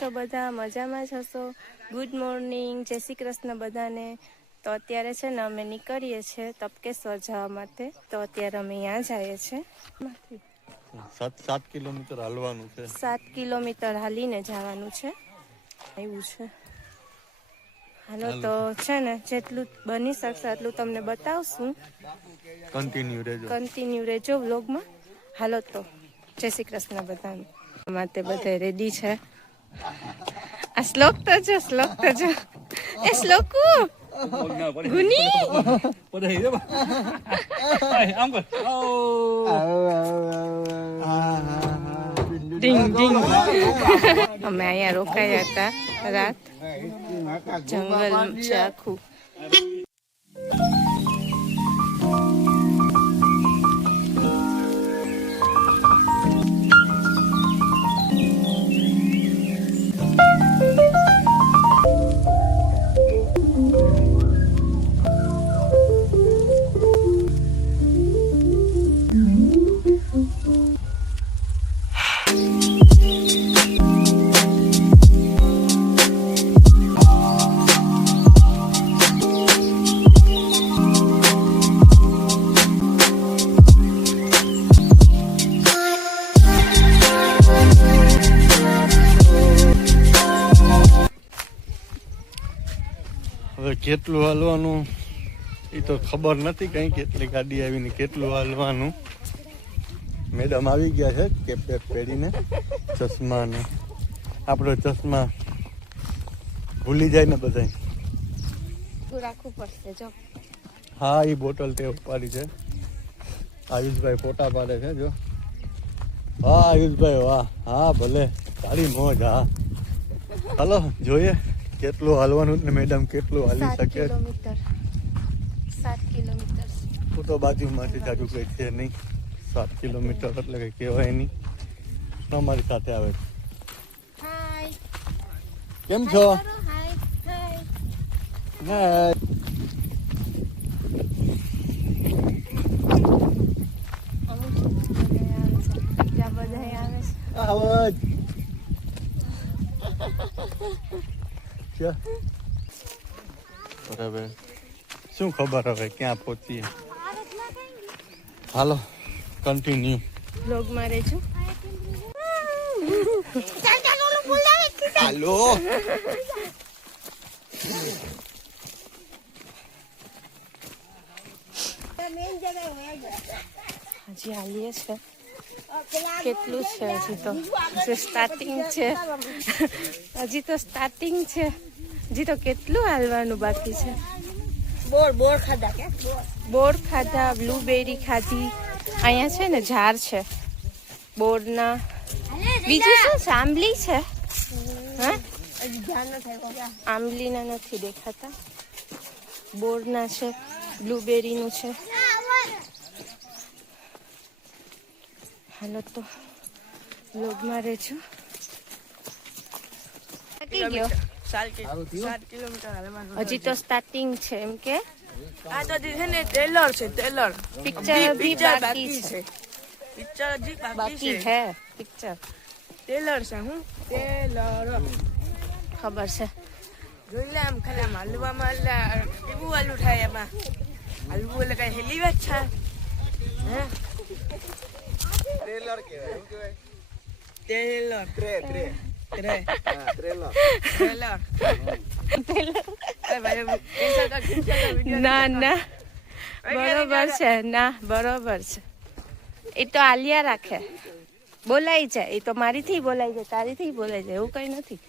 છો બધા? મજામાં જ હશો? ગુડ મોર્નિંગ, જય શ્રી કૃષ્ણ બધાને. તો અત્યારે છે ને અમે નીકળીએ છીએ તપકેશ્વર જવા માટે. તો અત્યારે અમે અહીંયા જઈએ છીએ. 7 કિલોમીટર હાલવાનું છે. 7 કિલોમીટર હાલીને જવાનું છે એવું છે. હાલો તો છે ને જેટલું બની શકશે એટલું તમને બતાવશું. કન્ટિન્યુ રહેજો વ્લોગમાં. હાલો તો જય શ્રી કૃષ્ણ બધાને. માટે બધા રેડી છે. આ શ્લોક તો જો એ શ્લોકુ ગુની ડિંગ ડિંગ. અમે અહીંયા રોકાયા હતા રાત. જંગલ છે આખું. હવે કેટલું હાલવાનું એ તો ખબર નથી કઈ. કેટલી ગાડી આવીને કેટલું હાલવાનું. મેડમ આવી ગયા છે કેપ બેપ પહેરીને. ચશ્મા ને આપણો ચશ્મા ભૂલી જાય ને બધા. રાખવું પડશે જો. હા એ બોટલ તે ઉપાડી છે. આયુષભાઈ ફોટા પાડે છે જો. હા આયુષભાઈ વાહ. હા ભલે તારી મોજ. હા હાલો જોઈએ કેટલું હાલવાનું ને મેડમ કેટલું હાલી શકે. 7 કિલોમીટર. હું તો બાજુમાંથી જાજુ કઈ છે નહીં. 7 કિલોમીટર એટલે કઈ કહેવાય નહીં. અમારી સાથે આવે છે. હાય કેમ છો? હાય હાય. હાય. આવાજ બરાબર. શું ખબર હવે ક્યાં પહોંચીએ. હાલો કન્ટિન્યુ વ્લોગમાં રહેજો. હાલો હજી હાલીએ છે. કેટલું છે હજી તો. સ્ટાર્ટિંગ છે. હજી તો સ્ટાર્ટિંગ છે. હજી તો કેટલું હાલવાનું બાકી છે. બોર ખાધા, બ્લુબેરી ખાધી. અહીંયા છે ને ઝાડ છે બોરના. બીજું શું છે? આંબલી છે. હા આંબલીના નથી દેખાતા. બોરના છે, બ્લુબેરીનું છે. હાલો તો વ્લોગમાં રહેજો. હજી તો સ્ટાર્ટિંગ છે એમ કે. આ તો છે ને ટ્રેલર છે. ટ્રેલર પિક્ચર અભી બાકી છે. પિક્ચર હજી બાકી છે. પિક્ચર ટ્રેલર છે. હું ટ્રેલર ખબર છે. જોઈ લે આમ ખાલી આમ હલવામાં કેવું હલવું થાય એમાં. હલવું એટલે કઈ હેલી વાત છે. હે ટ્રેલર કહેવાય. ટ્રેલર ના ના બરોબર છે. ના બરોબર છે. એ તો આલિયા રાખે. બોલાઈ જાય. એ તો મારીથી બોલાઈ જાય, તારીથી બોલાઈ જાય. એવું કઈ નથી.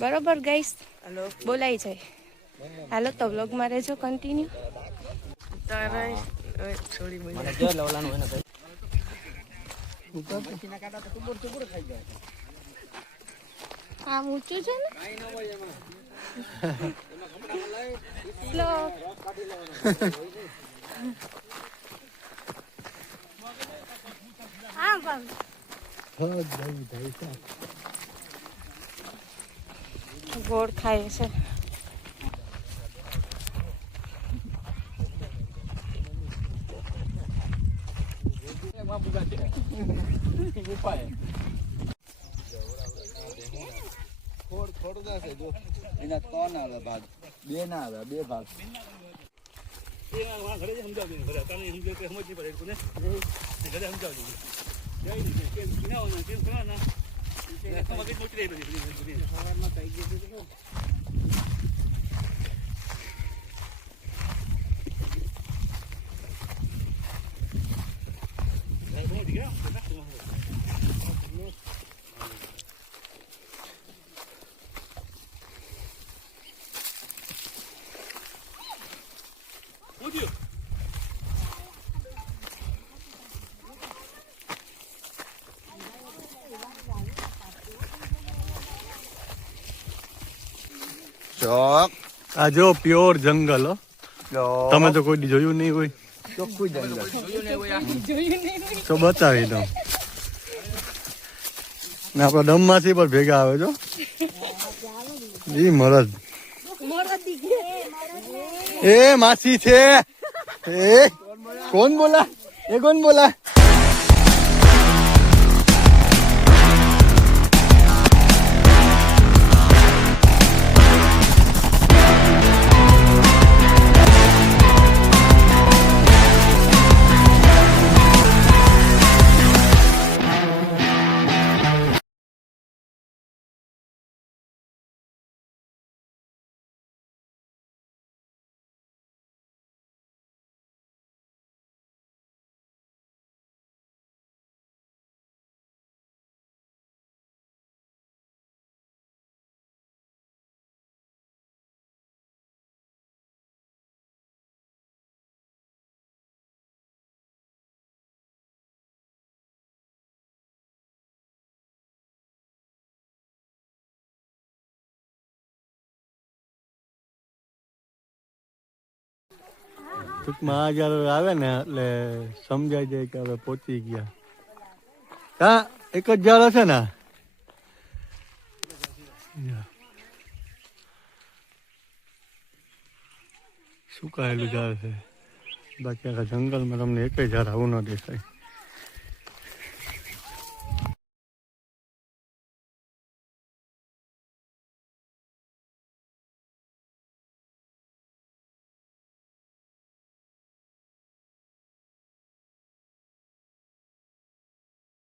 બરોબર ગાઈસ. બોલાઈ જાય. હાલો તો વ્લોગમાં રહેજો કન્ટિન્યુ. આમ ઊંચું છે ને. ગોળ ખાય છે. એના ત્રણ આવે ભાગ, બે ના આવે, બે ભાગ. ચોક આ જો પ્યોર જંગલ હો. તમે તો કોઈ દી જોયું નહીં હોય ચોખ્ખું જંગલ. તો બતાવી દઉં. ને આપણા દમમાંથી પણ ભેગા આવે છો ઈ મરદ એ માસી છે એ કોણ બોલા એ કોણ બોલા ટૂંકમાં આ જયારે આવે ને એટલે સમજાઈ જાય કે હવે પહોંચી ગયા. હા એક જ ઝાડ હશે ને સુકાયેલું ઝાડ છે. બાકી આખા જંગલમાં તમને એક ઝાડ આવું ન દેખાય.